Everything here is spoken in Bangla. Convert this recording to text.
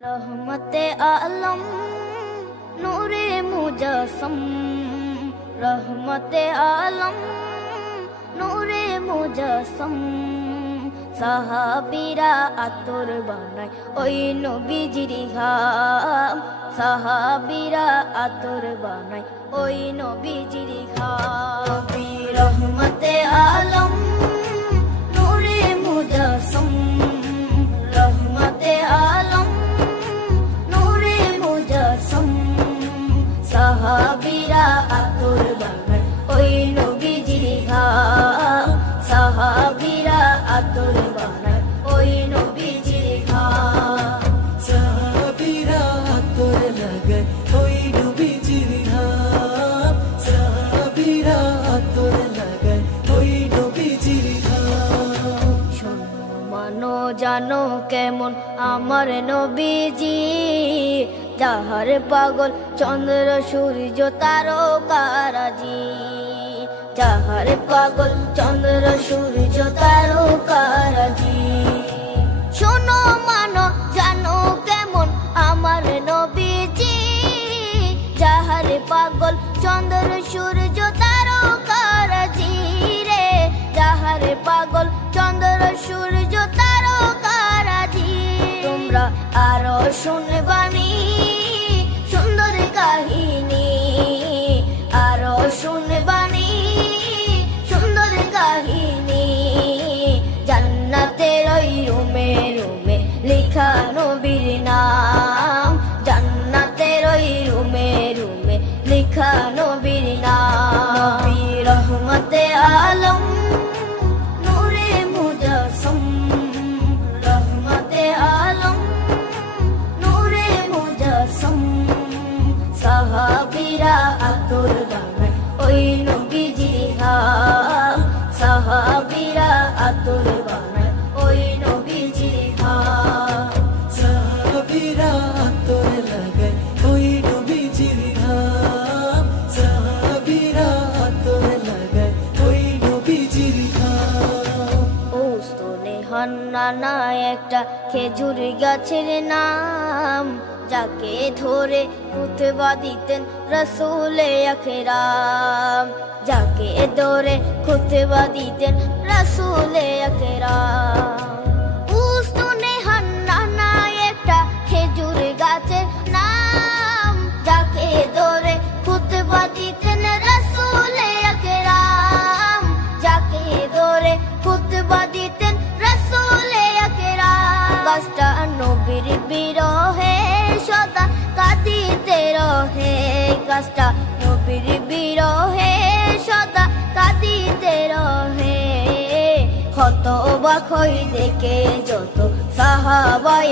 रहमते आलम नूरे मुजस्सम, रहमते आलम नूरे मुजस्सम। সাহাবীরা আতর বানায় ওই নবীজির ঘাম, সাহাবীরা আতর বানায় ওই নবীজির ঘাম। রহমতে আলম নূরে মুজস্সম, রহমতে আলম নূরে মুজস্সম। সাহাবীরা আতর বানায় ওই নবীজির ঘাম, সাহাবীরা আতর বানায় ওই নবীজির ঘাম। সাহাবীরা আতর লাগায় ওই নবীজির ঘাম, সাহাবীরা আতর লাগায় ওই নবীজির ঘাম। শোনো মানো জানো কেমন আমার নবীজি, যাহার পাগল চন্দ্র সূর্য তারকারাজি, যাহার পাগল চন্দ্র সূর্য তারকারাজি। শোনো মানো জানো কেমন আমার নবীজি, যাহার পাগল চন্দ্র সূর্য তারকারাজি রে, যাহার পাগল চন্দ্র সূর্য তারকারাজি। তোমরা আরো শুনবানি সুন্দর কাহিনী, আরো শুনবানি সুন্দর কাহিনী। জান্নাতের ওই রুমে রুমে লেখা নবীর নাম, জান্নাতের ওই রুমে রুমে লেখা নবীর নাম। নবী রহমতে আলম নূরে মুজস্সম, রহমতে আলম নূরে মুজস্সম। সাহাবীরা আতর বানায় ওই নবীজির ঘাম, সাহাবীরা আতর বানায় ওই নবীজির ঘাম। সাহাবীরা আতর লাগায় ওই নবীজির ঘাম, সাহাবীরা আতর লাগায় ওই নবীজির ঘাম। ওস্তনে হান্নানা একটা খেজুর গাছের নাম, যাকে ধরে খুতবা দিতেন রাসূলে আকরাম, যাকে ধরে খুতবা দিতেন রাসূলে আকরাম। উস্তনে হান্নানা একটা খেজুর গাছের নাম, যাকে ধরে খুতবা দিতেন রাসূলে আকরাম, যাকে ধরে খুতবা দিতেন রাসূলে আকরাম। গাছটা নবীর বিরহে সদা কাঁদিতে রহে, গাছটা নবীর বিরহে সদা কাঁদিতে রহে। হতবাক হই দেখে যত সাহাবায়ে